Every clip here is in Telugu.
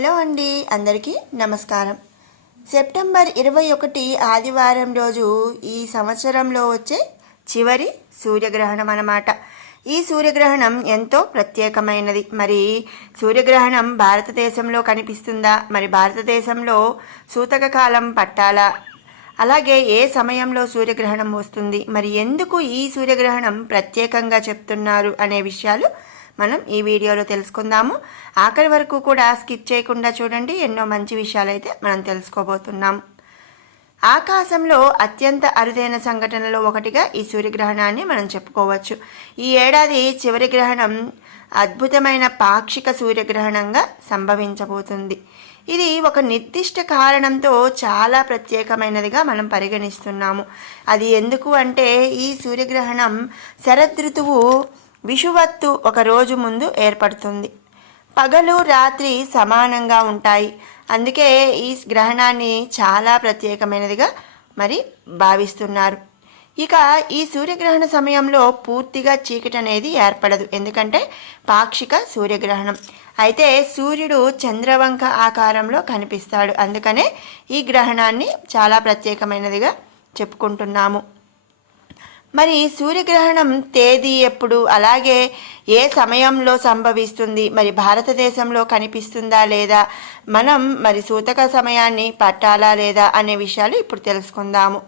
హలో అండి అందరికీ నమస్కారం. సెప్టెంబర్ ఇరవై ఒకటి ఆదివారం రోజు ఈ సంవత్సరంలో వచ్చే చివరి సూర్యగ్రహణం అన్నమాట. ఈ సూర్యగ్రహణం ఎంతో ప్రత్యేకమైనది. మరి సూర్యగ్రహణం భారతదేశంలో కనిపిస్తుందా? మరి భారతదేశంలో సూతక కాలం పట్టాలా? అలాగే ఏ సమయంలో సూర్యగ్రహణం వస్తుంది? మరి ఎందుకు ఈ సూర్యగ్రహణం ప్రత్యేకంగా చెప్తున్నారు అనే విషయాలు మనం ఈ వీడియోలో తెలుసుకుందాము. ఆఖరి వరకు కూడా స్కిప్ చేయకుండా చూడండి. ఎన్నో మంచి విషయాలు అయితే మనం తెలుసుకోబోతున్నాం. ఆకాశంలో అత్యంత అరుదైన సంఘటనలో ఒకటిగా ఈ సూర్యగ్రహణాన్ని మనం చెప్పుకోవచ్చు. ఈ ఏడాది చివరి గ్రహణం అద్భుతమైన పాక్షిక సూర్యగ్రహణంగా సంభవించబోతుంది. ఇది ఒక నిర్దిష్ట కారణంతో చాలా ప్రత్యేకమైనదిగా మనం పరిగణిస్తున్నాము. అది ఎందుకు అంటే ఈ సూర్యగ్రహణం శరదృతువు విషువత్తు ఒక రోజు ముందు ఏర్పడుతుంది. పగలు రాత్రి సమానంగా ఉంటాయి. అందుకే ఈ గ్రహణాన్ని చాలా ప్రత్యేకమైనదిగా మరి భావిస్తున్నారు. ఇక ఈ సూర్యగ్రహణ సమయంలో పూర్తిగా చీకటి అనేది ఏర్పడదు. ఎందుకంటే పాక్షిక సూర్యగ్రహణం. అయితే సూర్యుడు చంద్రవంక ఆకారంలో కనిపిస్తాడు. అందుకనే ఈ గ్రహణాన్ని చాలా ప్రత్యేకమైనదిగా చెప్పుకుంటున్నాము. మరి సూర్యగ్రహణం తేదీ ఎప్పుడు? అలాగే ఏ సమయంలో సంభవిస్తుంది? మరి భారతదేశంలో కనిపిస్తుందా లేదా? మనం మరి సూతక సమయాన్ని పట్టాలా లేదా అనే విషయాలు ఇప్పుడు తెలుసుకుందాము.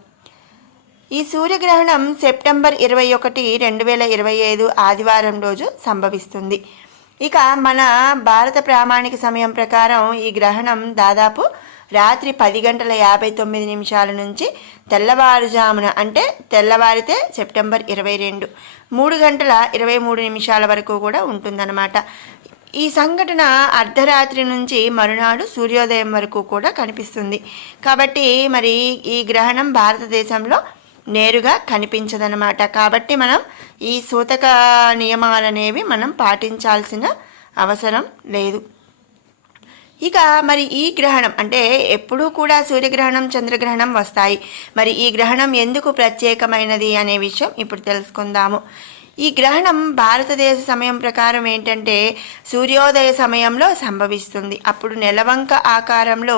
ఈ సూర్యగ్రహణం సెప్టెంబర్ ఇరవై ఒకటి రెండు వేల ఇరవై ఐదు ఆదివారం రోజు సంభవిస్తుంది. ఇక మన భారత ప్రామాణిక సమయం ప్రకారం ఈ గ్రహణం దాదాపు రాత్రి పది గంటల యాభై తొమ్మిది నిమిషాల నుంచి తెల్లవారుజామున అంటే తెల్లవారితే సెప్టెంబర్ ఇరవై రెండు మూడు గంటల ఇరవై మూడు నిమిషాల వరకు కూడా ఉంటుందన్నమాట. ఈ సంఘటన అర్ధరాత్రి నుంచి మరునాడు సూర్యోదయం వరకు కూడా కనిపిస్తుంది. కాబట్టి మరి ఈ గ్రహణం భారతదేశంలో నేరుగా కనిపించదనమాట కాబట్టి మనం ఈ సూతక నియమాలనేవి మనం పాటించాల్సిన అవసరం లేదు. ఇక మరి ఈ గ్రహణం అంటే ఎప్పుడూ కూడా సూర్యగ్రహణం చంద్రగ్రహణం వస్తాయి. మరి ఈ గ్రహణం ఎందుకు ప్రత్యేకమైనది అనే విషయం ఇప్పుడు తెలుసుకుందాము. ఈ గ్రహణం భారతదేశ సమయం ప్రకారం ఏంటంటే సూర్యోదయ సమయంలో సంభవిస్తుంది. అప్పుడు నెలవంక ఆకారంలో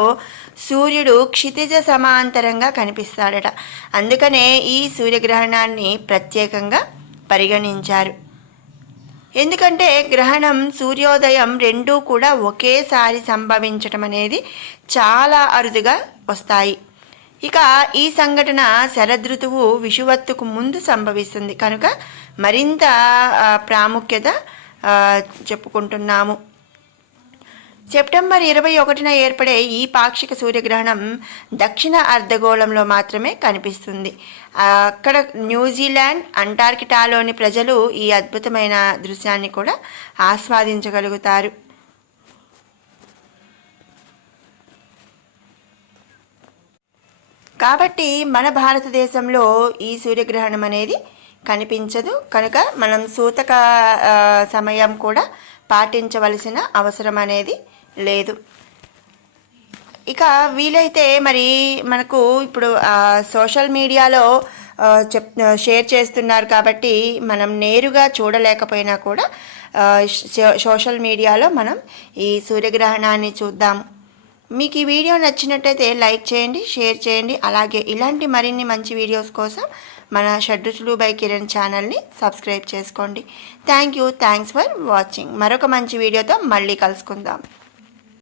సూర్యుడు క్షితిజ సమాంతరంగా కనిపిస్తాడట. అందుకనే ఈ సూర్యగ్రహణాన్ని ప్రత్యేకంగా పరిగణించారు. ఎందుకంటే గ్రహణం సూర్యోదయం రెండూ కూడా ఒకేసారి సంభవించటం అనేది చాలా అరుదుగా వస్తాయి. ఇక ఈ సంఘటన శరదృతువు విషువత్తుకు ముందు సంభవిస్తుంది. కనుక మరింత ప్రాముఖ్యత చెప్పుకుంటున్నాము. సెప్టెంబర్ ఇరవై ఒకటిన ఏర్పడే ఈ పాక్షిక సూర్యగ్రహణం దక్షిణ అర్ధగోళంలో మాత్రమే కనిపిస్తుంది. అక్కడ న్యూజిలాండ్ అంటార్కిటాలోని ప్రజలు ఈ అద్భుతమైన దృశ్యాన్ని కూడా ఆస్వాదించగలుగుతారు. కాబట్టి మన భారతదేశంలో ఈ సూర్యగ్రహణం అనేది కనిపించదు. కనుక మనం సూతక సమయం కూడా పాటించవలసిన అవసరం అనేది లేదు. ఇక వీలైతే మరి మనకు ఇప్పుడు సోషల్ మీడియాలో చెప్ షేర్ చేస్తున్నారు కాబట్టి మనం నేరుగా చూడలేకపోయినా కూడా సోషల్ మీడియాలో మనం ఈ సూర్యగ్రహణాన్ని చూద్దాం. మీకు ఈ వీడియో నచ్చినట్టయితే లైక్ చేయండి షేర్ చేయండి. అలాగే ఇలాంటి మరిన్ని మంచి వీడియోస్ కోసం మన షడ్రుచులు బై కిరణ్ ఛానల్ని సబ్స్క్రైబ్ చేసుకోండి. Thank you thanks for watching. మరొక మంచి వీడియోతో మళ్ళీ కలుసుకుందాం.